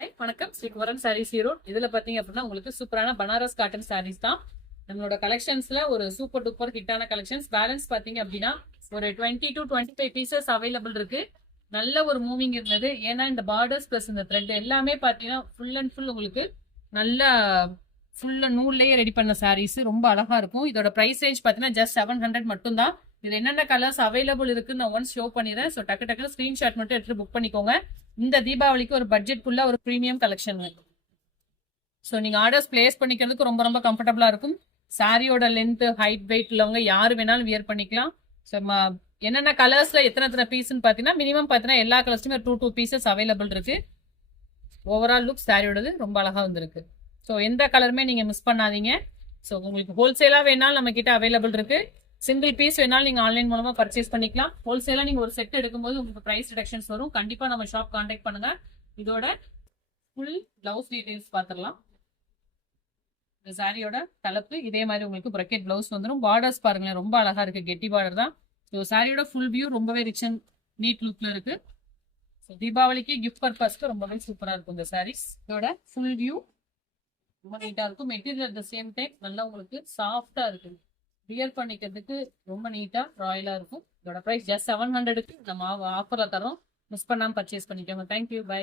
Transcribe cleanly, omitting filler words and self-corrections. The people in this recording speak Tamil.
வணக்கம், ஸ்ரீ குமரன் சாரீஸ் ஈரோடு. இதுல பாத்தீங்க அப்படின்னா உங்களுக்கு சூப்பரான பனாரஸ் காட்டன் சாரீஸ் தான் நம்மளோட கலெக்ஷன்ஸ்ல ஒரு சூப்பர் டூப்பர் ஹிட்டான கலெக்ஷன்ஸ். பேலன்ஸ் பாத்தீங்க அப்படின்னா ஒரு 20 to 25 பீசஸ் அவைலபிள் இருக்கு. நல்ல ஒரு மூவிங் இருந்தது. ஏன்னா இந்த பார்டர்ஸ் பிளஸ் இந்த த்ரெட் எல்லாமே பாத்தீங்கன்னா ஃபுல் அண்ட் ஃபுல் உங்களுக்கு நல்ல ஃபுல்ல நூல்லையே ரெடி பண்ண சாரீஸ் ரொம்ப அழகா இருக்கும். இதோட பிரைஸ் ரேஞ்ச் பாத்தீங்கன்னா ஜஸ்ட் 700 மட்டும் தான். இது என்னென்ன கலர்ஸ் அவைலபிள் இருக்குன்னு நான் ஒன்ஸ் ஷோ பண்ணிடுறேன். ஸோ டக்கு டக்குனு ஸ்கிரீன்ஷாட் மட்டும் எடுத்து புக் பண்ணிக்கோங்க. இந்த தீபாவளிக்கு ஒரு பட்ஜெட்குள்ள ஒரு ப்ரீமியம் கலெக்ஷன். ஸோ நீங்க ஆர்டர்ஸ் பிளேஸ் பண்ணிக்கிறதுக்கு ரொம்ப ரொம்ப கம்ஃபர்டபுளா இருக்கும். சாரியோட லென்த் ஹைட் வெயிட் உள்ளவங்க யாரு வேணாலும் வியர் பண்ணிக்கலாம். ஸோ என்னென்ன கலர்ஸ்ல எத்தனை பீஸ்ன்னு பாத்தீங்கன்னா மினிமம் பாத்தீங்கன்னா எல்லா கலர்ஸ்லயுமே 2 பீசஸ் அவைலபிள் இருக்கு. ஓவரால் லுக் சாரியோடது ரொம்ப அழகா வந்திருக்கு. ஸோ எந்த கலருமே நீங்க மிஸ் பண்ணாதீங்க. ஸோ உங்களுக்கு ஹோல்சேலா வேணாலும் நம்ம கிட்ட அவைலபிள் இருக்கு. சிங்கிள் பீஸ் வேணாலும் நீங்க ஆன்லைன் மூலமா பர்ச்சேஸ் பண்ணிக்கலாம். ஹோல்சேலா நீங்க ஒரு செட் எடுக்கும்போது உங்களுக்கு பிரைஸ் ரிடக்ஷன்ஸ் வரும். கண்டிப்பா நம்ம ஷாப் கான்டாக்ட் பண்ணுங்க. இதோட ஃபுல் பிளவுஸ் டீடைல்ஸ் பாத்திரலாம். இந்த சாரியோட தலைப்பு இதே மாதிரி உங்களுக்கு பிரக்கெட் பிளவுஸ் வந்துடும். பார்டர்ஸ் பாருங்களேன், ரொம்ப அழகா இருக்கு. கெட்டி பார்டர் தான். ஸோ சாரியோட ஃபுல் வியூ ரொம்பவே ரிச் அண்ட் நீட் லுக்ல இருக்கு. ஸோ தீபாவளிக்கு கிஃப்ட் பர்பஸ்க்கு ரொம்பவே சூப்பரா இருக்கும் இந்த சாரீஸ். இதோட ஃபுல் வியூ ரொம்ப நீட்டா இருக்கும். Material at the same time நல்லா உங்களுக்கு சாஃப்டா இருக்கு. வியர் பண்ணிக்கிறதுக்கு ரொம்ப நீட்டா ராயலா இருக்கும். இதோட பிரைஸ் ஜஸ்ட் 700க்கு நம்ம ஆஃபர்ல தரோம். மிஸ் பண்ணாம பர்ச்சேஸ் பண்ணிக்கோங்க. Thank you, by.